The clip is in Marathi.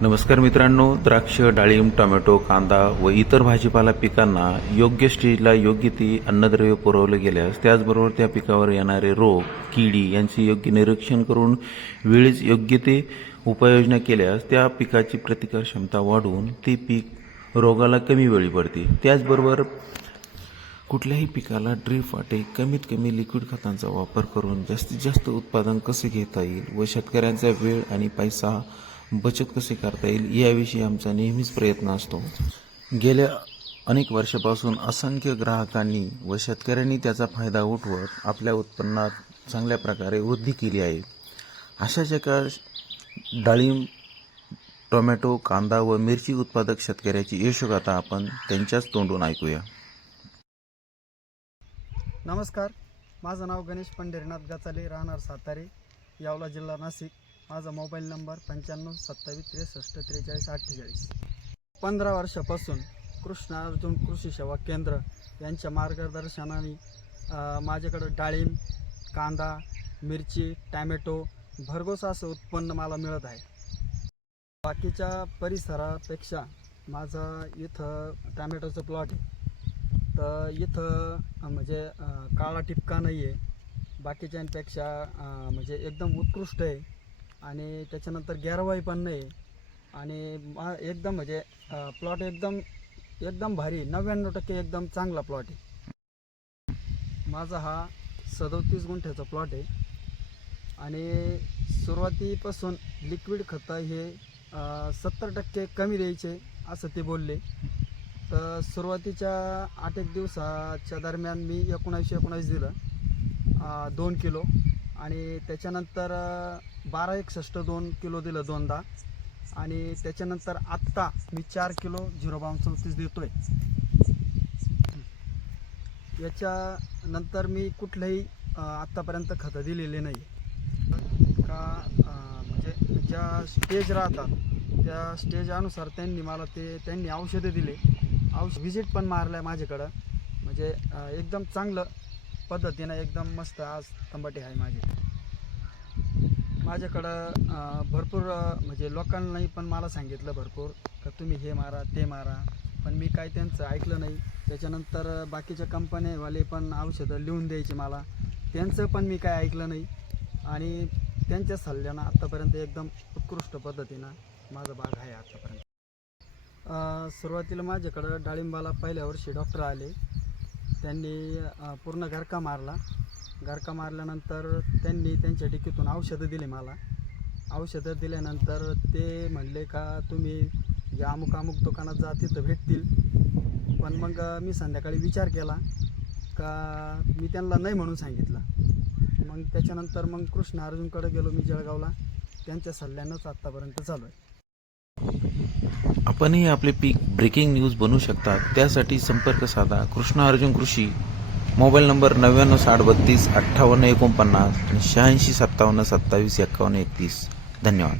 नमस्कार मित्रांनो द्राक्ष डाळिंब टोमॅटो कांदा व इतर भाजीपाला पिकांना योग्य स्टेजला योग्य ती अन्नद्रव्य पुरवले गेल्यास त्याचबरोबर त्या पिकावर येणारे रोग किडी यांचे योग्य निरीक्षण करून वेळीच योग्य ते उपाययोजना केल्यास त्या पिकाची प्रतिकार क्षमता वाढून ते पीक रोगाला कमी वेळी पडते. त्याचबरोबर कुठल्याही पिकाला ड्रीप वाटे कमीत कमी लिक्विड खतांचा वापर करून जास्तीत जास्त उत्पादन कसे घेता येईल व शेतकऱ्यांचा वेळ आणि पैसा बचत कसे करता येईल याविषयी आमचा नेहमीच प्रयत्न असतो. गेल्या अनेक वर्षापासून असंख्य ग्राहकांनी व शेतकऱ्यांनी त्याचा फायदा उठवत आपल्या उत्पन्नात चांगल्या प्रकारे वृद्धी केली आहे. अशाच एका डाळिंब टोमॅटो कांदा व मिरची उत्पादक शेतकऱ्याची यशोगाथा आपण त्यांच्याच तोंडून ऐकूया. नमस्कार. माझं नाव गणेश पंढरीनाथ गचाले राहणार सातारे यावला जिल्हा नाशिक. माझा मोबाईल नंबर पंच्याण्णव सत्तावीस त्रेसष्ट त्रेचाळीस अठ्ठेचाळीस. पंधरा वर्षापासून कृष्णा अर्जुन कृषी सेवा केंद्र यांच्या मार्गदर्शनाने माझ्याकडं डाळिंब कांदा मिरची टॅमॅटो भरघोस असं उत्पन्न मला मिळत आहे. बाकीच्या परिसरापेक्षा माझं इथं टॅमॅटोचं प्लॉट आहे. तर इथं म्हणजे काळा टिपका नाही आहे बाकीच्यांपेक्षा म्हणजे एकदम उत्कृष्ट आहे. आणि त्याच्यानंतर गॅरवाई पण नाही. आणि मा एकदम म्हणजे प्लॉट एकदम एकदम भारी. नव्याण्णव टक्के एकदम चांगला प्लॉट आहे. माझा हा सदोतीस गुंठ्याचा प्लॉट आहे. आणि सुरुवातीपासून लिक्विड खतं हे सत्तर टक्के कमी द्यायचे असं ते बोलले. तर सुरुवातीच्या आठ एक दिवसाच्या दरम्यान मी एकोणावीसशे एकोणावीस दिलं. दोन किलो. आणि त्याच्यानंतर बारा एकसष्ट दोन किलो दिलं दोनदा. आणि त्याच्यानंतर आत्ता मी चार किलो झिरो बावन चौतीस देतो आहे याच्यानंतर मी कुठलंही आत्तापर्यंत खतं दिलेली नाही. का म्हणजे ज्या स्टेज राहतात त्या स्टेज अनुसार त्यांनी मला ते त्यांनी औषधं दिले. औष व्हिजिट पण मारलं आहे माझ्याकडं. म्हणजे एकदम चांगलं पद्धतीनं एकदम मस्त आज तंबाटे आहे माझे. माझ्याकडं भरपूर म्हणजे लोकांनाही पण मला सांगितलं भरपूर का तुम्ही हे मारा ते मारा. पण मी काय त्यांचं ऐकलं नाही. त्याच्यानंतर बाकीच्या कंपन्यावाले पण औषधं लिहून द्यायचे मला. त्यांचं पण मी काय ऐकलं नाही. आणि त्यांच्या सल्ल्यानं आत्तापर्यंत एकदम उत्कृष्ट पद्धतीनं माझा भाग आहे आत्तापर्यंत सुरुवातीला माझ्याकडं डाळिंबाला पहिल्या वर्षी डॉक्टर आले. त्यांनी पूर्ण घरका मारला. घरका मारल्यानंतर त्यांनी त्यांच्या टिकीतून औषधं दिली मला. औषधं दिल्यानंतर ते म्हणले का तुम्ही या अमुक अमुक दुकानात जा तिथं भेटतील. पण मग मी संध्याकाळी विचार केला का मी त्यांना नाही म्हणून सांगितलं. मग त्याच्यानंतर मग कृष्ण अर्जुनकडे गेलो मी जळगावला. त्यांच्या सल्ल्यानंच आत्तापर्यंत चालू आहे. आपणही आपले पीक ब्रेकिंग न्यूज बनवू शकता त्यासाठी संपर्क साधा. कृष्णा अर्जुन कृषी. मोबाईल नंबर नव्याण्णव साठ बत्तीस अठ्ठावन्न एकोणपन्नास आणि शहाऐंशी सत्तावन्न सत्तावीस एक्कावन्न एकतीस. धन्यवाद.